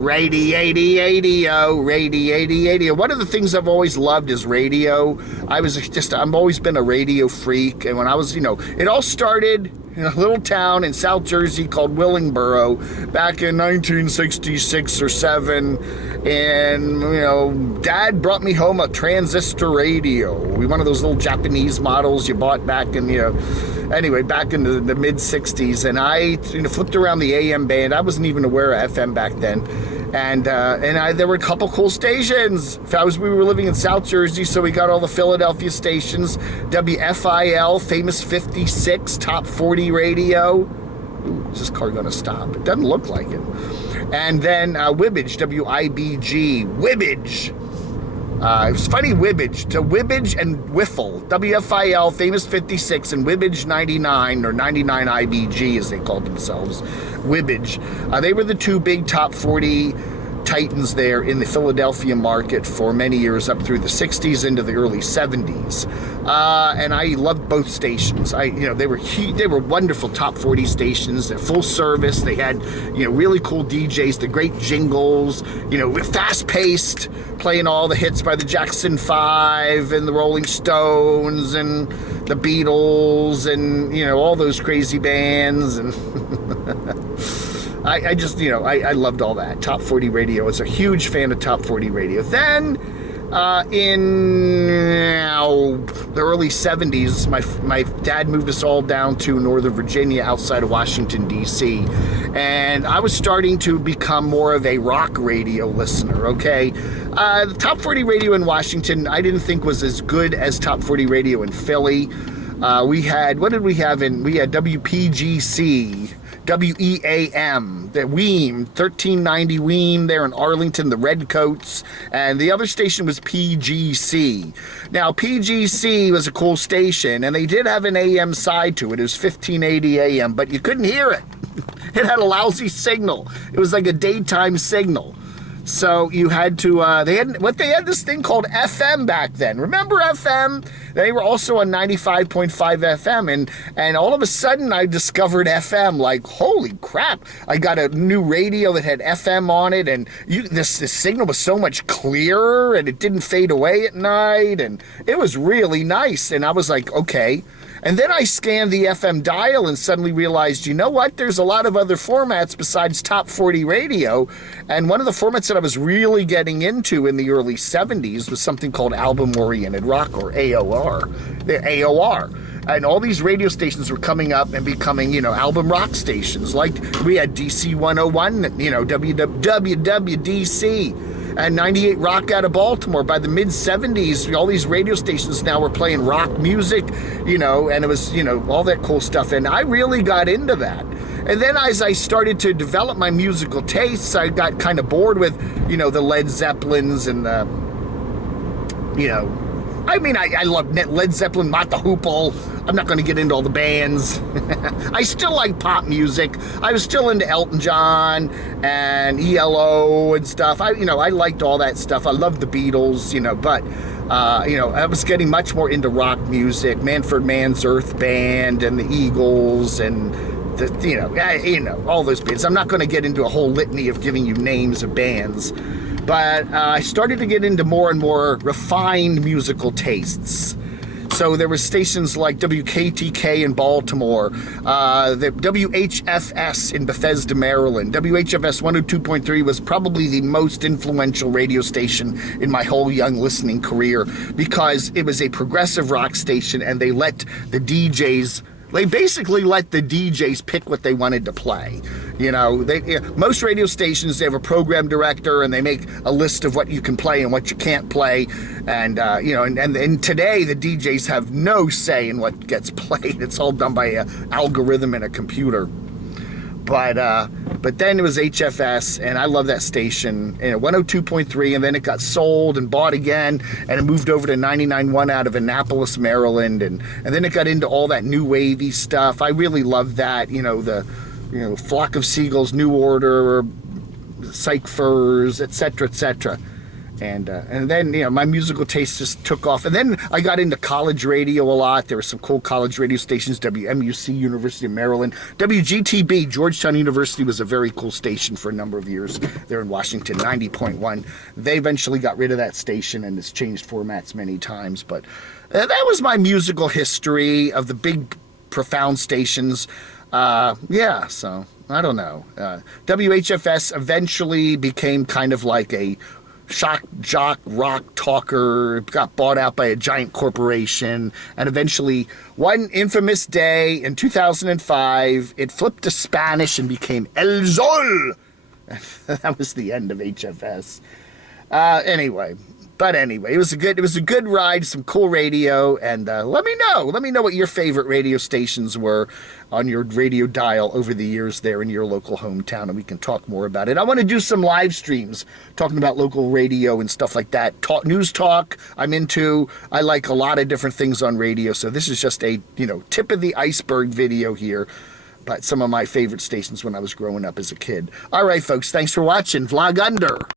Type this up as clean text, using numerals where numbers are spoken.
Radio. One of the things I've always loved is radio. I've always been a radio freak. And when I was, it all started in a little town in South Jersey called Willingboro back in 1966 or 7. And, Dad brought me home a transistor radio. One of those little Japanese models you bought back in, back in the mid-60s. And I flipped around the AM band. I wasn't even aware of FM back then. And there were a couple cool stations. We were living in South Jersey, so we got all the Philadelphia stations. WFIL, Famous 56, Top 40 Radio. Ooh, is this car going to stop? It doesn't look like it. And then WIBBAGE, WIBBAGE, WIBBAGE. It was funny, WIBBAGE, to WIBBAGE and Wiffle, WFIL, Famous 56, and WIBBAGE 99, or 99 IBG as they called themselves, WIBBAGE. They were the two big top 40 titans there in the Philadelphia market for many years up through the 60s into the early 70s. And I loved both stations. They were wonderful top 40 stations. They're full service. They had, really cool DJs, the great jingles, fast paced, playing all the hits by the Jackson 5 and the Rolling Stones and the Beatles and, all those crazy bands. And I loved all that. Top 40 radio. I was a huge fan of Top 40 radio. Then, in the early 70s, my dad moved us all down to Northern Virginia outside of Washington, D.C. And I was starting to become more of a rock radio listener, okay? The Top 40 radio in Washington, I didn't think was as good as Top 40 radio in Philly. We had WPGC, WEAM, the Weem, 1390 Weem there in Arlington, the Redcoats, and the other station was PGC. Now, PGC was a cool station, and they did have an AM side to it. It was 1580 AM, but you couldn't hear it. It had a lousy signal. It was like a daytime signal. So you had to, they had this thing called FM back then. Remember FM? They were also on 95.5 FM, and all of a sudden I discovered FM. Like, holy crap! I got a new radio that had FM on it, and this signal was so much clearer, and it didn't fade away at night, and it was really nice. And I was like, okay. And then I scanned the FM dial and suddenly realized, you know what? There's a lot of other formats besides Top 40 radio. And one of the formats that I was really getting into in the early 70s was something called album-oriented rock, or AOR. The AOR. And all these radio stations were coming up and becoming, album rock stations. Like we had DC 101, WWDC. And 98 Rock out of Baltimore. By the mid-70s, all these radio stations now were playing rock music, and it was, all that cool stuff. And I really got into that. And then as I started to develop my musical tastes, I got kind of bored with, the Led Zeppelins and the, I love Led Zeppelin, Mott the Hoople. I'm not going to get into all the bands. I still like pop music. I was still into Elton John and ELO and stuff. I liked all that stuff. I loved the Beatles, but, I was getting much more into rock music. Manford Mann's Earth Band and the Eagles and all those bands. I'm not going to get into a whole litany of giving you names of bands. But I started to get into more and more refined musical tastes. So there were stations like WKTK in Baltimore, the WHFS in Bethesda, Maryland. WHFS 102.3 was probably the most influential radio station in my whole young listening career because it was a progressive rock station, and they basically let the DJs pick what they wanted to play. Most radio stations, they have a program director and they make a list of what you can play and what you can't play. And, and today the DJs have no say in what gets played. It's all done by an algorithm in a computer. But then it was HFS, and I love that station, 102.3, and then it got sold and bought again, and it moved over to 99.1 out of Annapolis, Maryland, and then it got into all that new wavy stuff. I really loved that, the Flock of Seagulls, New Order, Psych Furs, etc., etc. And then, you know, my musical taste just took off. And then I got into college radio a lot. There were some cool college radio stations, WMUC, University of Maryland. WGTB, Georgetown University, was a very cool station for a number of years there in Washington, 90.1. They eventually got rid of that station, and it's changed formats many times. But that was my musical history of the big, profound stations. Yeah, so I don't know. WHFS eventually became kind of like a shock jock rock talker, got bought out by a giant corporation, and eventually one infamous day in 2005 it flipped to Spanish and became El Sol. That was the end of HFS. Anyway, it was a good ride, some cool radio, and let me know what your favorite radio stations were on your radio dial over the years there in your local hometown, and we can talk more about it. I want to do some live streams talking about local radio and stuff like that. News talk I'm into. I like a lot of different things on radio, so this is just a, you know, tip of the iceberg video here, but some of my favorite stations when I was growing up as a kid. All right, folks, thanks for watching Vlog Under.